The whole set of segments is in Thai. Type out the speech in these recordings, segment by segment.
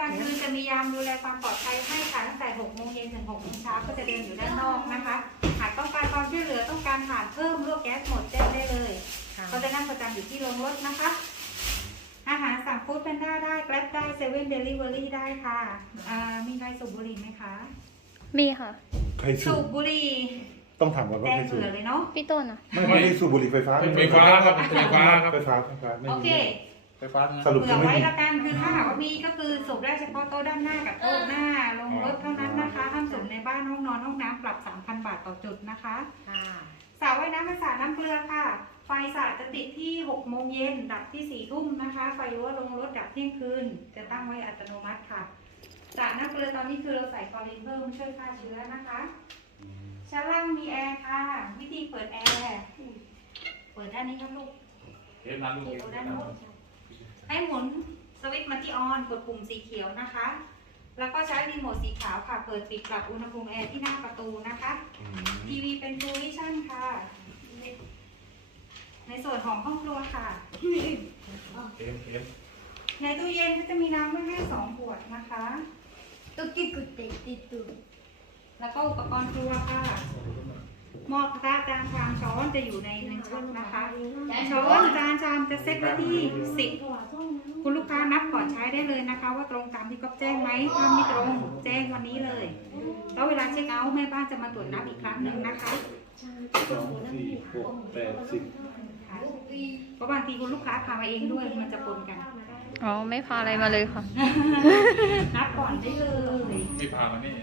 กลางคืนจะมียามดูแลความปลอดภัยให้ค่ะตั้งแต่6โมงเย็นถึง6โมงเช้าก็จะเดินอยู่ด้านนอกนะคะ หากต้องการความช่วยเหลือต้องการผ่านเพิ่มลวกแก๊สหมดแจ้งได้เลยเขาจะนั่งประจำอยู่ที่โรงรถนะคะ อาหารสั่งฟู้ดแพนด้าได้แกร็บได้เซเว่นเดลิเวอรี่ได้ค่ะอ่ามีใครสูบบุหรี่ไหมคะมีค่ะ ใครสูสูบบบุหรี่ต้องถามก่อนว่าแจ้งใครสูบเผื่อเลยเนาะ พี่ต้นอะ ไม่ไม่ได้สูบบุหรี่ไฟฟ้าเป็นไฟฟ้าครับเป็นไฟฟ้าครับ ไฟฟ้าไฟฟ้าไม่โอมีเคไฟฟ้าทั้งนั้นสรุปเผื่คืออไม่ไว้มี ละกันคือถ้าหากว่ามีก็คือสูบได้เฉพาะโต๊ะด้านหน้ากับโต๊ะหน้าลงรถเท่านั้นนะคะห้ามสูบในบ้านห้องนอนห้องน้ำปรับ 3,000 บาทต่อจุดนะคะสระว่ายน้ำเป็นสระน้ำเกลือค่ะ ไฟสระจะติดที่ 6 โมงเย็น ดับที่ 4 ทุ่มนะคะ ไฟรั้วลงรถดับเที่ยงคืน จะตั้งไว้อัตโนมัติค่ะ สระน้ำเกลือตอนนี้คือเราใส่คลอรีนเพิ่มช่วยฆ่าเชื้อนะคะ ชั้นล่างมีแอร์ค่ะ วิธีเปิดแอร์ เปิดด้านนี้ครับลูกเห็นนั้นลูกเปิดด้านโน้น ให้หมุนสวิตช์มาที่ออนกดปุ่มสีเขียวนะคะ แล้วก็ใช้รีโมทสีขาวค่ะ เปิดปิดปรับอุณหภูมิแอร์ที่หน้าประตูนะคะอืมทีวีเป็นฟูลิชั่นค่ะ ในส่วนของห้องครัวค่ะ เอ็มเอ็มในตู้เย็นก็จะมีน้ำไว้ให้สองขวดนะคะ Tuki kuti itu. แล้วก็อุปกรณ์ครัวค่ะ หม้อกระทะจานชามช้อนจะอยู่ในหนึ่งชุดนะคะ ช้อนจานชามจะเซ็ตไว้ที่สิบคุณลูกค้านับก่อนใช้ได้เลยนะคะ ว่าตรงตามที่ก๊อฟแจ้งไหมถ้าไม่ตรงแจ้งวันนี้เลยแล้วเวลาเช็คเอาท์แม่บ้านจะมาตรวจนับอีกครั้งหนึ่งนะคะสองสี่หกแปดสิบค่ะเพราะบางทีคุณลูกค้าพามาเองด้วยมันจะปนกันอ๋อไม่พาอะไรมาเลยค่ะนับก่อนได้เลยมีพามานี่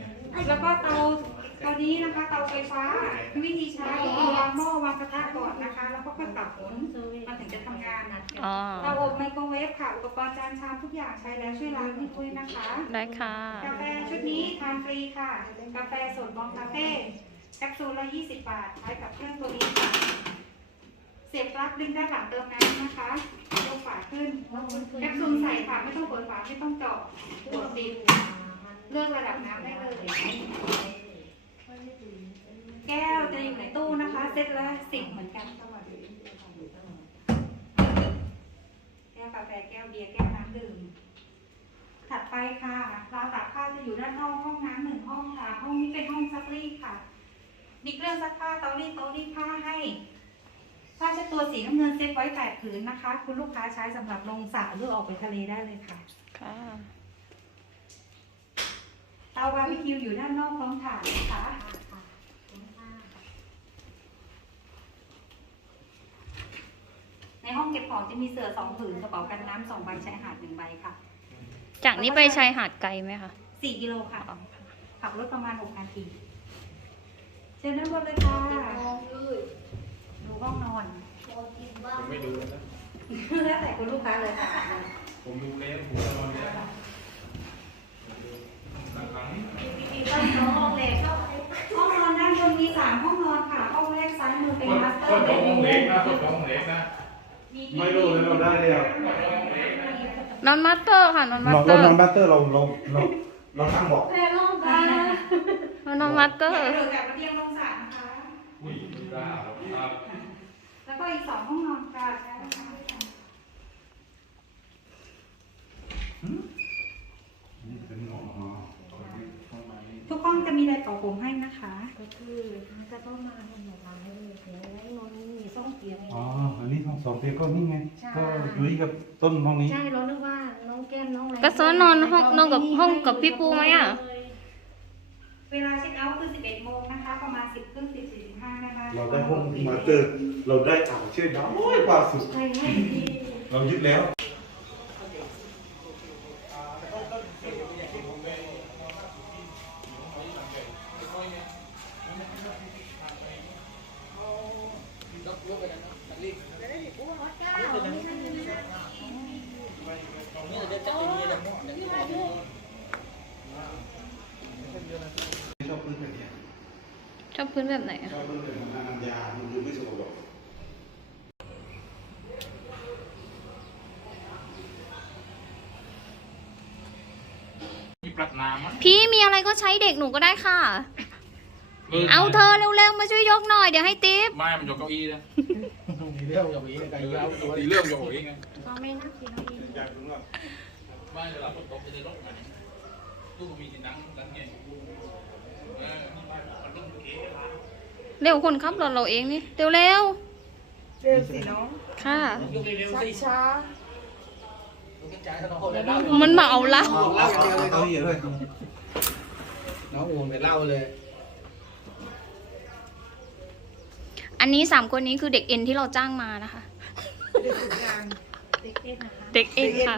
แล้วก็เตาเตานี้นะคะเตาไฟฟ้าวิธีใช้ก็คือวางหม้อวางกระทะก่อนนะคะ แล้วก็ค่อยปรับผลมันถึงจะทำงานอ๋อ เตาอบไมโครเวฟค่ะอุปกรณ์จานชามทุกอย่างใช้แล้วช่วยล้างให้ด้วยนะคะ ได้ค่ะ กาแฟชุดนี้ทานฟรีค่ะ กาแฟสดบองคาเฟ่แคปซูลละ20 บาทใช้กับเครื่องตัวนี้ค่ะ เสียบปลั๊กดึงด้านหลังเติมน้ำนะคะยกฝาขึ้น แคปซูลใส่ค่ะไม่ต้องเปิดฝาไม่ต้องเจาะกดปิดเลือกระดับน้ำได้เลย แก้วจะอยู่ในตู้นะคะ เซตละสิบเหมือนกัน แก้วกาแฟแก้วเบียร์แก้วน้ำดื่ม ถัดไปค่ะราวตากผ้าจะอยู่ด้านนอกห้องน้ำหนึ่งห้องค่ะ ห้องนี้เป็นห้องซักรีดค่ะ มีเครื่องซักผ้าเตารีดโต๊ะรีดผ้าให้ ผ้าเช็ดตัวสีน้ำเงินเซ็ตไว้แปดผืนนะคะ คุณลูกค้าใช้สำหรับลงสระหรือออกไปทะเลได้เลยค่ะ ค่ะาบาร์บีคิวอยู่ด้านนอกพร้อมถ่านนะคะในห้องเก็บของจะมีเสื่อสองผืนกระเป๋ากันน้ำสองใบชายหาดหนึ่งใบค่ะจากนี้ไปชายหาดไกลไหมคะสี่กิโลค่ะ ขับรถประมาณหกนาที เชิญด้านบนเลยค่ะดูห้องนอนผมไม่ดูแล้วนะแล้วแต่คุณลูกค้าเลยค่ะ ผมดูแล้วผมนอนแล้วบางครั้ง ห้องนอนด้านบนมีสามห้องนอนค่ะ ห้องแรกซ้ายมือเป็น ก็ มาสเตอ ก็ ร์ จองห้องเล็กนะก็จองห้องเล็กนะ ไม่รู้เลยเราได้แล้วนอนมาสเตอร์ค่ะนอนมาเราสเตอเราร์นอนบัตเตอร์เราเราเราเรานั่งเบอกนอนมาสเตอร์ เดี๋ยวกลับมาเที่ยงลงสระนะคะ อุ้ยไม่กล้าหรอกครับ แล้วก็อีกสองห้องนอนค่ะใช่ค่ะเป็นหมอทุกห้องจะมีไดร์เป่าผมให้นะคะ ก็คือมันจะต้องมาให้หนูมาให้เลยเดี๋ยวให้นอ นนี่มีซ่องเตียงอ๋ออันนี้ห้องสองเตียงก็นี่ไงใช่ก็อยู่ที่กับต้นห้องนี้ ใช่เรานึกว่าน้องแก้มน้องอะไรก็ซ้อนนอนห้องนอนกับห้องกับพี่ปูไหมอะ เวลาเช็คเอาท์คือ 11โมงนะคะ ประมาณ 10ครึ่ง10 45แม่บ้านเราได้ห้องมาสเตอร์ เราได้อ่างเชื่อน้อยกว่าสุด ใช่ให้ดีเรายึดแล้ว พื้นแบบเนี้ยชอบพื้นแบบไหนอะชอบพื้นแบบของน้ำยามันดูไม่สกปรกมีปลัดน้ำมั้ยพี่มีอะไรก็ใช้เด็กหนูก็ได้ค่ะ เอาเธอเร็วๆมาช่วยยกหน่อยเดี๋ยวให้ติ๊บไม่มันยกเก้าอี้นะมีเรื่องอย่างนี้ไก่ยาวตัวตีเรื่องยกเก้าอี้ไงก็ไม่น่ากินน้องอีอยากรู้ว่าไม่เวลาฝนตกจะได้รถไหนตู้มีที่นั่งนั่งเย็นเออมันต้องเก๋ละ เร็วคนขับรถเราเองนี่เร็วเร็วเร็วสิน้องๆค่ะยกเร็วๆสิช้ามันมาเอาเหล้าเล่าอย่างเดียวเลยเอาเหี้ยเลยน้องโอนไปเล่าเลยอันนี้สามคนนี้คือเด็กเอ็นที่เราจ้างมานะคะเด็กฝึกงาน เด็กเอ็นนะคะ